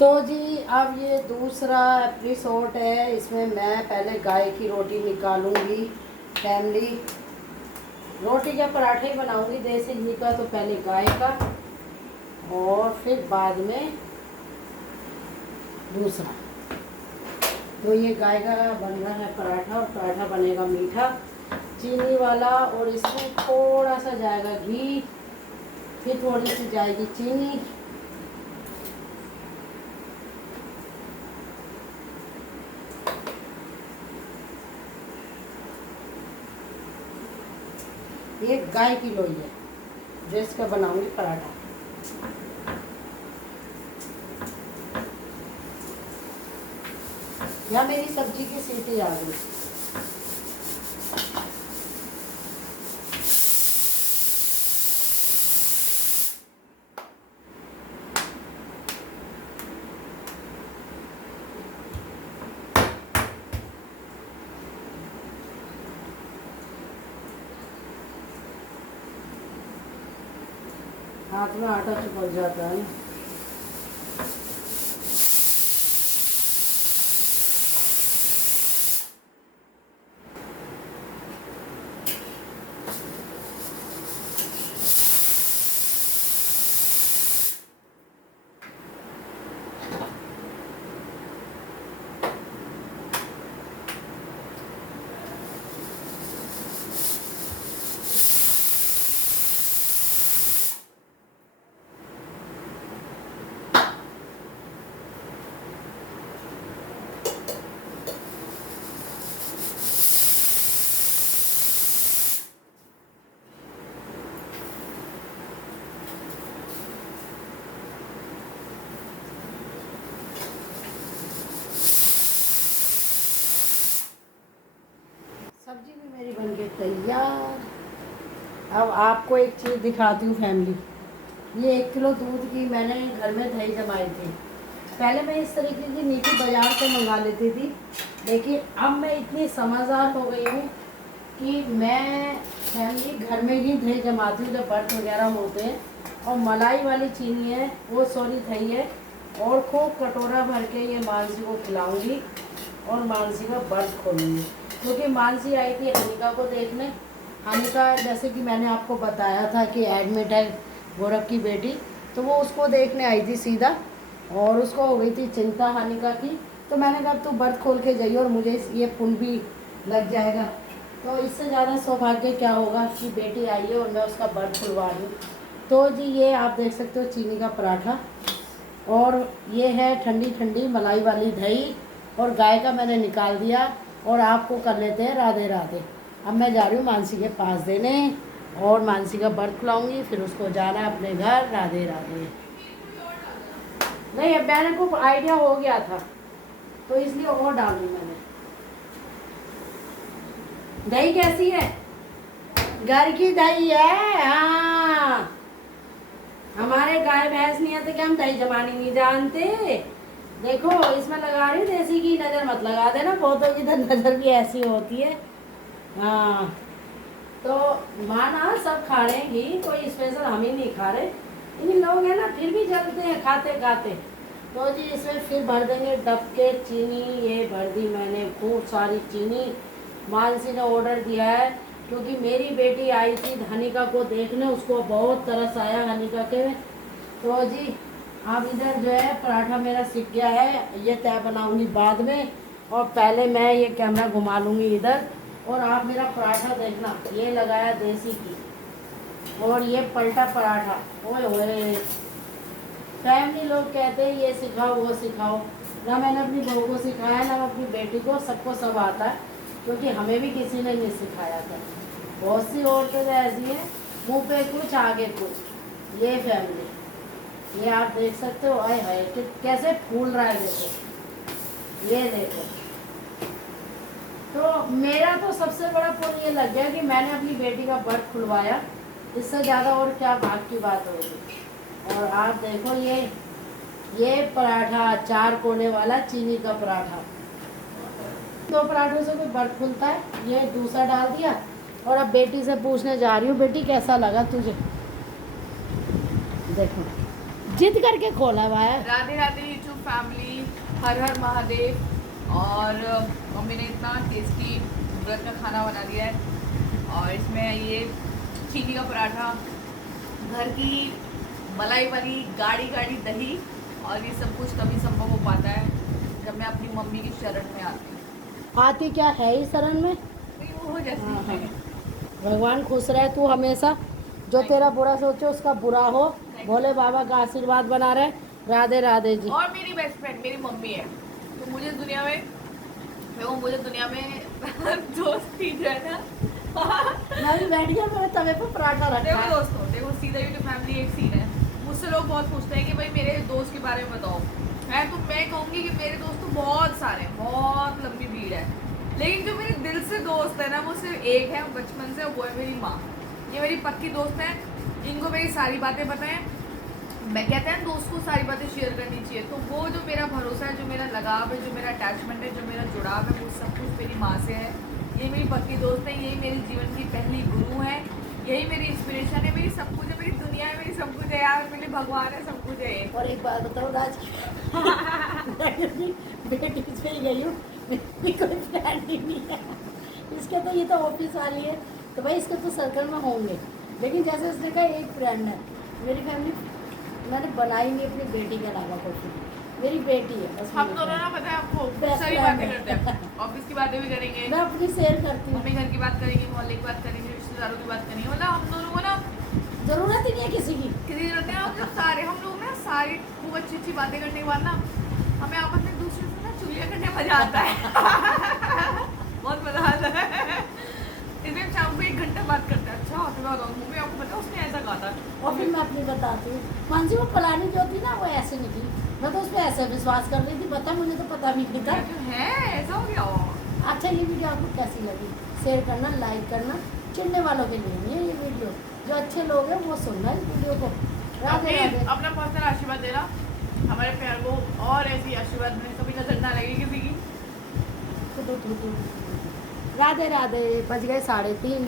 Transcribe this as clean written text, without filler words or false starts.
तो जी अब ये दूसरा एपिसोड है। इसमें मैं पहले गाय की रोटी निकालूंगी। फैमिली रोटी का पराठा ही बनाऊंगी देसी घी का, तो पहले गाय का और फिर बाद में दूसरा। तो ये गाय का बन रहा है पराठा, और पराठा बनेगा मीठा चीनी वाला, और इसमें थोड़ा सा जाएगा घी, फिर थोड़ी सी जाएगी चीनी। ये गाय की लोई है जो इसका बनाऊंगी पराठा। यहाँ मेरी सब्जी की सीटी आ गई। हाथ में आटा चिपक जाता है ना। सब्जी भी मेरी बन के तैयार। अब आपको एक चीज़ दिखाती हूँ फैमिली। ये 1 किलो दूध की मैंने घर में दही जमाई थी। पहले मैं इस तरीके की नीति बाज़ार से मंगा लेती थी, लेकिन अब मैं इतनी समझदार हो गई हूँ कि मैं फैमिली घर में ही दही जमाती हूँ जब व्रत वगैरह होते हैं। और मलाई वाली चीनी है, वो सॉरी दही है, और खूब कटोरा भर के ये मानसी को खिलाऊंगी और मानसी का व्रत खोलूँगी। क्योंकि मानसी आई थी हनिका को देखने। हनिका जैसे कि मैंने आपको बताया था कि एडमिट है गौरव की बेटी, तो वो उसको देखने आई थी सीधा, और उसको हो गई थी चिंता हनिका की। तो मैंने कहा तू व्रत खोल के जाइए और मुझे ये पुण्य भी लग जाएगा। तो इससे ज़्यादा सौभाग्य क्या होगा कि बेटी आई है और मैं उसका व्रत खुलवा दूँ। तो जी ये आप देख सकते हो चीनी का पराठा, और ये है ठंडी ठंडी मलाई वाली दही, और गाय का मैंने निकाल दिया। और आपको कर लेते हैं राधे राधे। अब मैं जा रही हूँ मानसी के पास देने, और मानसी का व्रत खुलाऊंगी, फिर उसको जाना है अपने घर। राधे राधे। नहीं, अब मैंने को आइडिया हो गया था तो इसलिए और डाल दी मैंने। दही कैसी है? घर की दही है। हाँ, हमारे गाय भैंस नहीं है तो क्या हम दही जमानी नहीं जानते? देखो इसमें लगा रही हूँ देसी की, नज़र मत लगा देना, बहुतों की तो नज़र भी ऐसी होती है। हाँ, तो माना सब खा रहे हैं घी, कोई स्पेशल हम ही नहीं खा रहे। इन लोग हैं ना फिर भी जलते हैं खाते खाते। तो जी इसमें फिर भर देंगे डबके चीनी। ये भर दी मैंने खूब सारी चीनी। मानसी ने ऑर्डर दिया है क्योंकि मेरी बेटी आई थी हनिका को देखने, उसको बहुत तरस आया हनिका के। तो जी अब इधर जो है पराठा मेरा सीख गया है, ये तय बनाऊंगी बाद में, और पहले मैं ये कैमरा घुमा लूँगी इधर। और आप मेरा पराठा देखना, ये लगाया देसी घी, और ये पलटा पराठा। ओए होए, फैमिली लोग कहते हैं ये सिखाओ वो सिखाओ। ना मैंने अपनी बहू को सिखाया, ना अपनी बेटी को, सबको सब आता है, क्योंकि हमें भी किसी ने नहीं सिखाया था। बहुत सी औरतें तो ऐसी हैं, मुँह पे कुछ आगे कुछ। ये फैमिली, ये आप देख सकते हो, आए हाय कैसे फूल रहा है, देखो ये देखो। तो मेरा तो सबसे बड़ा पुण्य ये लग गया कि मैंने अपनी बेटी का व्रत खुलवाया। इससे ज़्यादा और क्या भाग की बात होगी। और आप देखो ये पराठा 4 कोने वाला चीनी का पराठा। 2 पराठों से कोई व्रत खुलता है? ये दूसरा डाल दिया। और अब बेटी से पूछने जा रही हूँ, बेटी कैसा लगा तुझे? देखो जिद करके खोला हुआ है। राधे राधे यूट्यूब फैमिली, हर हर महादेव। और मम्मी ने इतना टेस्टी व्रत का खाना बना दिया है, और इसमें ये चीनी का पराठा, घर की मलाई वाली गाढ़ी गाढ़ी दही, और ये सब कुछ तभी संभव हो पाता है जब मैं अपनी मम्मी की शरण में आती हूँ। आती क्या है ही शरण में। वो हो जैसे हाँ, हाँ। है। भगवान खुश रहे तू हमेशा, जो तेरा बुरा सोचे उसका बुरा हो, भोले बाबा का आशीर्वाद बना रहे। राधे राधे जी। और मेरी बेस्ट फ्रेंड मेरी मम्मी है, तो मुझे दुनिया में दोस्ती जो है ना मैं भी बैठ गया, मेरे तवे पे पराठा रखा देखो है। दोस्तों, देखो सीधा यूट्यूब फैमिली एक सीन है। मुझसे लोग बहुत पूछते हैं कि भाई मेरे दोस्त के बारे में बताओ। मैं कहूँगी कि मेरे दोस्त तो बहुत सारे हैं, बहुत लंबी भीड़ है, लेकिन जो मेरे दिल से दोस्त है ना वो सिर्फ एक है, बचपन से, वो है मेरी माँ। ये मेरी पक्की दोस्त है, इनको मेरी सारी बातें पता है। मैं कहते हैं दोस्त को सारी बातें शेयर करनी चाहिए, तो वो जो मेरा भरोसा है, जो मेरा लगाव है, जो मेरा अटैचमेंट है, जो मेरा जुड़ाव है, वो सब कुछ मेरी माँ से है। ये मेरी पक्की दोस्त है, यही मेरे जीवन की पहली गुरु है, यही मेरी इंस्पिरेशन है, मेरी सब कुछ है, मेरी दुनिया है, मेरी सब कुछ है यार, मेरे भगवान है, सब कुछ है ये। और एक बात बताओ राज, बेटी से ही गई हूँ, मेरी कोई फ्रेंड ही नहीं है। इसके तो ये तो ऑफिस वाली है, तो भाई इसके तो सर्कल में होंगे, लेकिन जैसे उसने कहा एक फ्रेंड है। मेरी फैमिली मैंने बनाई नहीं अपनी बेटी के अलावा कुछ नहीं, मेरी बेटी है बस। हम दोनों ना पता है आपको Best सारी friend बातें है। करते हैं, ऑफिस की बातें भी करेंगे, मैं अपनी शेयर करती हूँ, मम्मी घर की बात करेंगे, मोहल्ले की बात करेंगे, रिश्तेदारों की बात करेंगे, मतलब हम दोनों को ना जरूरत ही नहीं है किसी की। किसी जरूरत है। हम जब सारे हम लोग ना सारी खूब अच्छी अच्छी बातें करने के बाद ना हमें आपस में एक दूसरे से ना चुगलियां करने में मजा आता है। बहुत मजा आता है। इसमें हम शाम को 1 घंटा बात करते हैं। अच्छा आपके बाद मम्मी आपको पता है उसने ऐसा कहा था, और फिर मैं अपनी बताती हूँ, मानसी वो फलानी जो थी ना वो ऐसे निकली, मैं तो उस पर ऐसे विश्वास कर रही थी, बता मुझे तो पता भी नहीं था। मैं तो है ऐसा हो गया। अच्छा ये वीडियो आपको कैसी लगी, शेयर करना, लाइक करना। चिढ़ने वालों के लिए नहीं है ये वीडियो, जो अच्छे लोग हैं वो सुनना इस वीडियो को। राधे राधे। अपना पर्सनल आशीर्वाद देना हमारे प्यार को, और ऐसी आशीर्वाद में कभी नजर ना लगे किसी की। राधे राधे। बज गए 3:30।